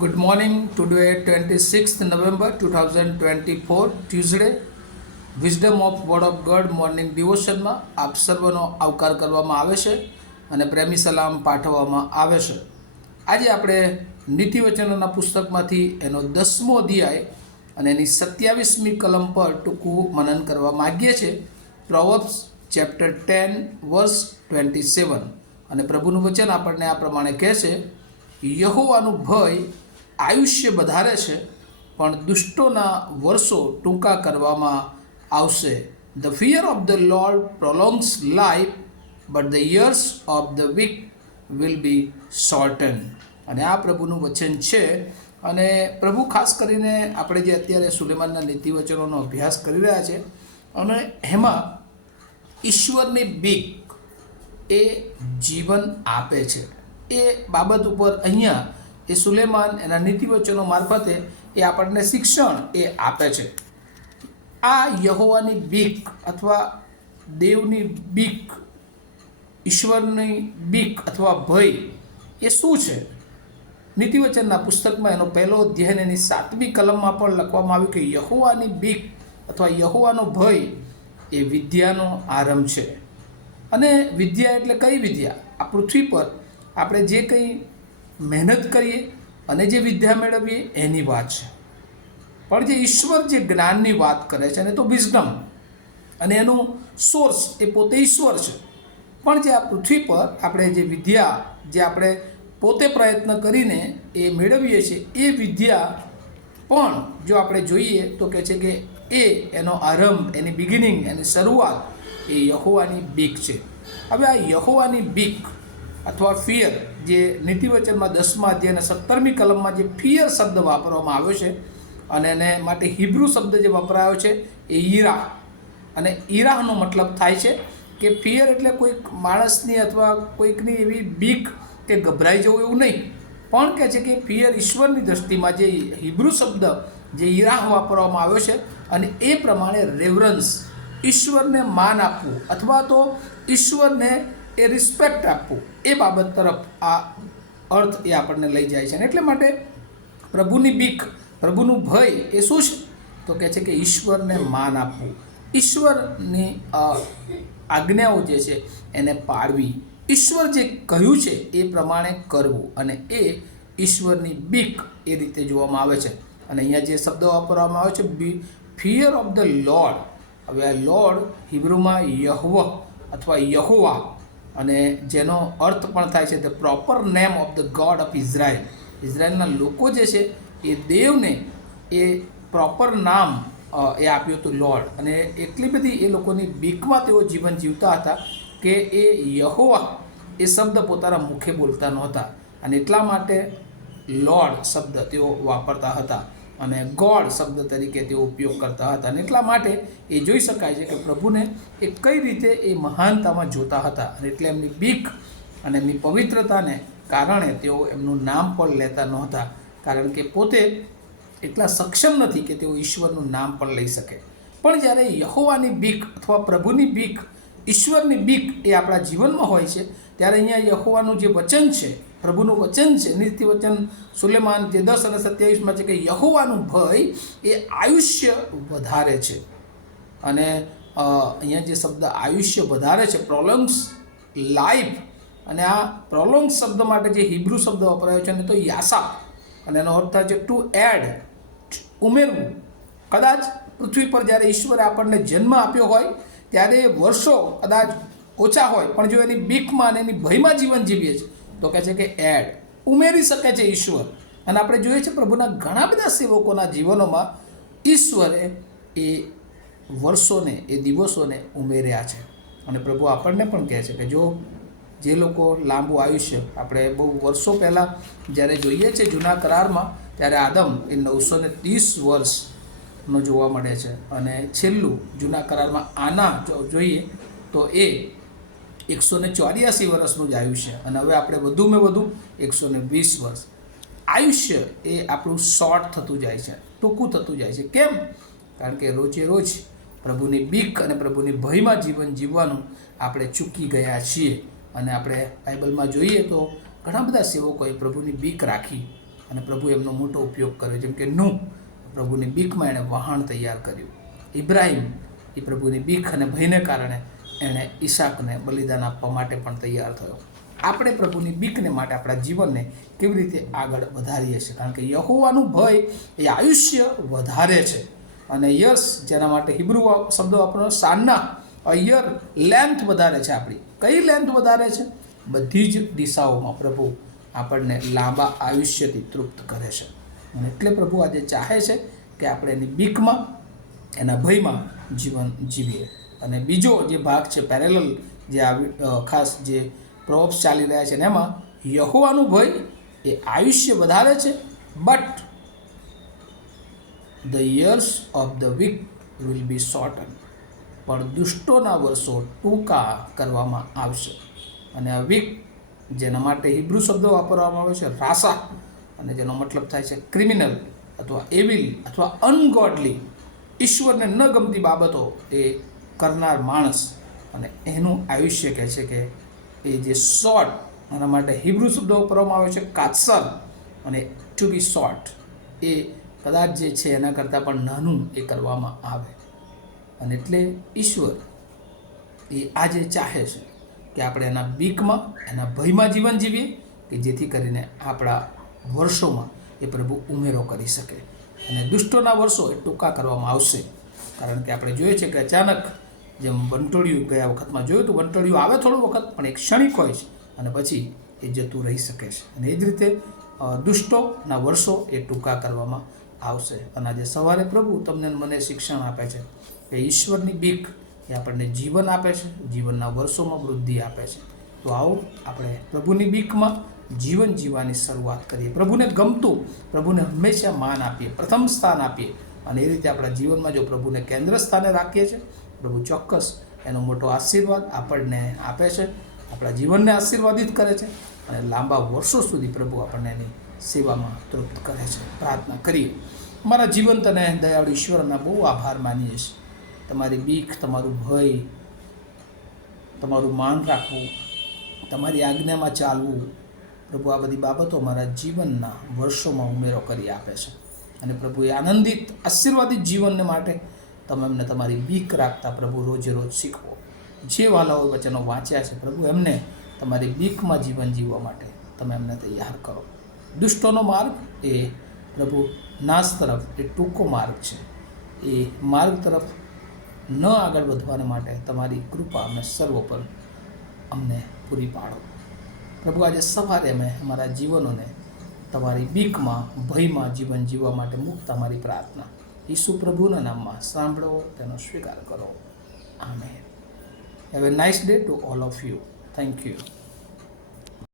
Good morning. Today, 26th November 2024, Tuesday. Wisdom of word of God morning ડિવોશનમાં આપ સર્વનો આવકાર કરવામાં આવે છે અને પ્રેમી સલામ પાઠવવામાં આવે છે. આજે આપણે નીતિવચનોના પુસ્તકમાંથી એનો 10મો અધ્યાય અને એની 27મી કલમ પર ટૂંકું મનન કરવા માગીએ છીએ. પ્રોવર્બ્સ ચેપ્ટર 10 વર્સ 27. અને પ્રભુનું વચન આપણને આ પ્રમાણે કહે છે, યહોવાનું ભય આયુષ્ય વધારે છે, પણ દુષ્ટોના વર્ષો ટૂંકા કરવામાં આવશે. The fear of the Lord prolongs life, but the years of the wicked will be shortened. અને આ પ્રભુનું વચન છે. અને પ્રભુ ખાસ કરીને આપણે જે અત્યારે સુલેમાનના નીતિવચનોનો અભ્યાસ કરી રહ્યા છે અને એમાં ઈશ્વરની બીક એ જીવન આપે છે. એ બાબત ઉપર અહીંયા એ સુલેમાન એના નીતિવચનો મારફતે એ આપણને શિક્ષણ એ આપે છે. આ યહોવાની બીક અથવા દેવની બીક, ઈશ્વરની બીક અથવા ભય એ શું છે? નીતિવચનના પુસ્તકમાં એનો પહેલો અધ્યાય એની 7મી કલમમાં પણ લખવામાં આવ્યું કે યહોવાની બીક અથવા યહોવાનો ભય એ વિદ્યાનો આરંભ છે. અને વિદ્યા એટલે કઈ વિદ્યા? આ પૃથ્વી પર આપણે જે કંઈ મહેનત કરીએ અને જે વિદ્યા મેળવીએ એની વાત છે. પણ જે ઈશ્વર જે જ્ઞાનની વાત કરે છે અને તો વિઝડમ, અને એનું સોર્સ એ પોતે ઈશ્વર છે. પણ જે આ પૃથ્વી પર આપણે જે વિદ્યા જે આપણે પોતે પ્રયત્ન કરીને એ મેળવીએ છીએ એ વિદ્યા પણ જો આપણે જોઈએ તો કહે છે કે એનો આરંભ, એની બિગિનિંગ, એની શરૂઆત એ યહોવાની બીક છે. હવે આ યહોવાની બીક અથવા ફિયર જે નીતિવચનમાં 10મા અધ્યાયના 17મી કલમમાં જે ફિયર શબ્દ વાપરવામાં આવ્યો છે અને એને માટે હિબ્રુ શબ્દ જે વપરાયો છે એ ઈરાહ. અને ઈરાહનો મતલબ થાય છે કે ફિયર એટલે કોઈક માણસની અથવા કોઈકની એવી બીક કે ગભરાઈ જવું એવું નહીં, પણ કહે છે કે ફિયર ઈશ્વરની દૃષ્ટિમાં જે હિબ્રુ શબ્દ જે ઈરાહ વાપરવામાં આવ્યો છે અને એ પ્રમાણે રેવરન્સ, ઈશ્વરને માન આપવું અથવા તો ઈશ્વરને એ રિસ્પેક્ટ આપવું, એ બાબત તરફ આ અર્થ એ આપણને લઈ જાય છે. અને એટલે માટે પ્રભુની બીક, પ્રભુનું ભય એ શું છે? તો કહે છે કે ઈશ્વરને માન આપવું, ઈશ્વરની આજ્ઞાઓ જે છે એને પાળવી, ઈશ્વર જે કહ્યું છે એ પ્રમાણે કરવું, અને એ ઈશ્વરની બીક એ રીતે જોવામાં આવે છે. અને અહીંયા જે શબ્દ વાપરવામાં આવે છે ફિયર ઓફ ધ લોર્ડ. હવે આ લોર્ડ હિબ્રુમાં યહવહ અથવા યહોવા, અને જેનો અર્થ પણ થાય છે the proper name of the God of Israel. ઇઝરાયલના લોકો જે છે એ દેવને એ પ્રોપર નામ એ આપ્યું હતું લોર્ડ. અને એટલી બધી એ લોકોની બીકમાં તેઓ જીવન જીવતા હતા કે એ યહોવા એ શબ્દ પોતાના મુખે બોલતા નહોતા, અને એટલા માટે લોર્ડ શબ્દ તેઓ વાપરતા હતા અને ગોડ શબ્દ તરીકે તેઓ ઉપયોગ કરતા હતા. અને એટલા માટે એ જોઈ શકાય છે કે પ્રભુને એ કઈ રીતે એ મહાનતામાં જોતા હતા, અને એટલે એમની બીક અને એમની પવિત્રતાને કારણે તેઓ એમનું નામ પણ લેતા નહોતા, કારણ કે પોતે એટલા સક્ષમ નથી કે તેઓ ઈશ્વરનું નામ પણ લઈ શકે. પણ જ્યારે યહોવાની બીક અથવા પ્રભુની બીક, ઈશ્વરની બીક એ આપણા જીવનમાં હોય છે, ત્યારે અહીંયા યહોવાનું જે વચન છે, પ્રભુનું વચન છે, નીતિવચન સુલેમાન જે 10 અને 27માં છે કે યહોવાનું ભય એ આયુષ્ય વધારે છે. અને અહીંયા જે શબ્દ આયુષ્ય વધારે છે, પ્રોલોંગ્સ લાઈફ, અને આ પ્રોલોંગ શબ્દ માટે જે હિબ્રુ શબ્દ વપરાયો છે ને તો યાસા, અને એનો અર્થ થાય છે ટુ એડ, ઉમેરવું. કદાચ પૃથ્વી પર જ્યારે ઈશ્વરે આપણને જન્મ આપ્યો હોય ત્યારે વર્ષો કદાચ ઓછા હોય, પણ જો એની બીકમાં અને એની ભયમાં જીવન જીવીએ છીએ તો કહે છે કે એડ, ઉમેરી શકે છે ઈશ્વર. અને આપણે જોઈએ છીએ પ્રભુના ઘણા બધા સેવકોના જીવનોમાં ઈશ્વરે એ વર્ષોને, એ દિવસોને ઉમેર્યા છે. અને પ્રભુ આપણને પણ કહે છે કે જો જે લોકો લાંબુ આયુષ્ય, આપણે બહુ વર્ષો પહેલાં જ્યારે જોઈએ છે જૂના કરારમાં, ત્યારે આદમ એ 930 વર્ષનો જોવા મળે છે, અને છેલ્લું જૂના કરારમાં આના જોઈએ તો એ 184 વર્ષનું જ આયુષ્ય. અને હવે આપણે વધુમાં વધુ 120 વર્ષ આયુષ્ય એ આપણું શોર્ટ થતું જાય છે, ટૂંકું થતું જાય છે. કેમ? કારણ કે રોજે રોજ પ્રભુની બીક અને પ્રભુની ભયમાં જીવન જીવવાનું આપણે ચૂકી ગયા છીએ. અને આપણે બાઇબલમાં જોઈએ તો ઘણા બધા સેવકોએ પ્રભુની બીક રાખી, અને પ્રભુ એમનો મોટો ઉપયોગ કર્યો. જેમ કે નૂહ, પ્રભુની બીકમાં એણે વહાણ તૈયાર કર્યું. ઇબ્રાહિમ, એ પ્રભુની બીક અને ભયને કારણે એણે ઈસાકને બલિદાન આપવા માટે પણ તૈયાર થયો. આપણે પ્રભુની બીકને માટે આપણા જીવનને કેવી રીતે આગળ વધારીએ છીએ? કારણ કે યહોવાનું ભય એ આયુષ્ય વધારે છે. અને યસ, જેના માટે હિબ્રુ શબ્દ વાપરવાનો સાન્ના, યર, લેન્થ વધારે છે આપણી. કઈ લેન્થ વધારે છે? બધી જ દિશાઓમાં પ્રભુ આપણને લાંબા આયુષ્યથી તૃપ્ત કરે છે. અને એટલે પ્રભુ આજે ચાહે છે કે આપણે એની બીકમાં, એના ભયમાં જીવન જીવીએ. અને બીજો જે ભાગ છે પેરેલલ, જે ખાસ જે પ્રોબ્સ ચાલી રહ્યા છે ને, એમાં યહોવાનું ભય એ આયુષ્ય વધારે છે, but the years of the weak will be shorten. પણ દુષ્ટોના વર્ષો ટૂંકા કરવામાં આવશે. અને આ વીક, જેના માટે હિબ્રુ શબ્દો વાપરવામાં આવે છે રાસા, અને જેનો મતલબ થાય છે ક્રિમિનલ અથવા એવિલ અથવા અનગોડલી, ઈશ્વરને ન ગમતી બાબતો એ કરનાર માણસ. અને એનું આયુષ્ય કહે છે કે એ જે શોર્ટ, એના માટે હિબ્રુ શબ્દો વાપરવામાં આવે છે કાત્સર, અને ટુ બી શોર્ટ, એ કદાચ જે છે એના કરતાં પણ નાનું એ કરવામાં આવે. અને એટલે ઈશ્વર એ આજે ચાહે છે કે આપણે એના બીકમાં, એના ભયમાં જીવન જીવીએ, કે જેથી કરીને આપણા વર્ષોમાં એ પ્રભુ ઉમેરો કરી શકે. અને દુષ્ટોના વર્ષો એ ટૂંકા કરવામાં આવશે. કારણ કે આપણે જોઈએ છે કે અચાનક, જેમ વંટોળિયું ગયા વખતમાં જોયું હતું, વંટોળિયું આવે થોડું વખત, પણ એક ક્ષણિક હોય છે અને પછી એ જતું રહી શકે છે. અને એ જ રીતે દુષ્ટોના વર્ષો એ ટૂંકા કરવામાં આવશે. અને આજે સવારે પ્રભુ તમને મને શિક્ષણ આપે છે કે ઈશ્વરની બીક એ આપણને જીવન આપે છે, જીવનના વર્ષોમાં વૃદ્ધિ આપે છે. તો આવો આપણે પ્રભુની બીકમાં જીવન જીવવાની શરૂઆત કરીએ. પ્રભુને ગમતું, પ્રભુને હંમેશા માન આપીએ, પ્રથમ સ્થાન આપીએ. અને એ રીતે આપણા જીવનમાં જો પ્રભુને કેન્દ્ર સ્થાને રાખીએ છીએ, પ્રભુ ચોક્કસ એનો મોટો આશીર્વાદ આપણને આપે છે, આપણા જીવનને આશીર્વાદિત કરે છે, અને લાંબા વર્ષો સુધી પ્રભુ આપણને એની સેવામાં તૃપ્ત કરે છે. પ્રાર્થના કરીએ. મારા જીવંત અને દયાળુ ઈશ્વરના બહુ આભાર માનીએ છીએ. તમારી બીક, તમારું ભય, તમારું માન રાખવું, તમારી આજ્ઞામાં ચાલવું, પ્રભુ આ બધી બાબતો મારા જીવનના વર્ષોમાં ઉમેરો કરી આપે છે. અને પ્રભુ એ આનંદિત, આશીર્વાદિત જીવનને માટે તમે એમને તમારી બીક રાખતા પ્રભુ રોજે રોજ શીખવો. જે વાલાઓ વચનો વાંચ્યા છે પ્રભુ, એમને તમારી બીકમાં જીવન જીવવા માટે તમે એમને તૈયાર કરો. દુષ્ટોનો માર્ગ એ પ્રભુ નાશ તરફ એ ટૂંકો માર્ગ છે. એ માર્ગ તરફ ન આગળ વધવાને માટે તમારી કૃપા અમે સર્વ પર અમને પૂરી પાડો. પ્રભુ આજે સવારે અમે અમારા જીવનોને તમારી બીકમાં, ભયમાં જીવન જીવવા માટે મુકતા મારી પ્રાર્થના ઈસુ પ્રભુના નામમાં સાંભળો, તેનો સ્વીકાર કરો. Amen. Have a nice day to all of you. Thank you.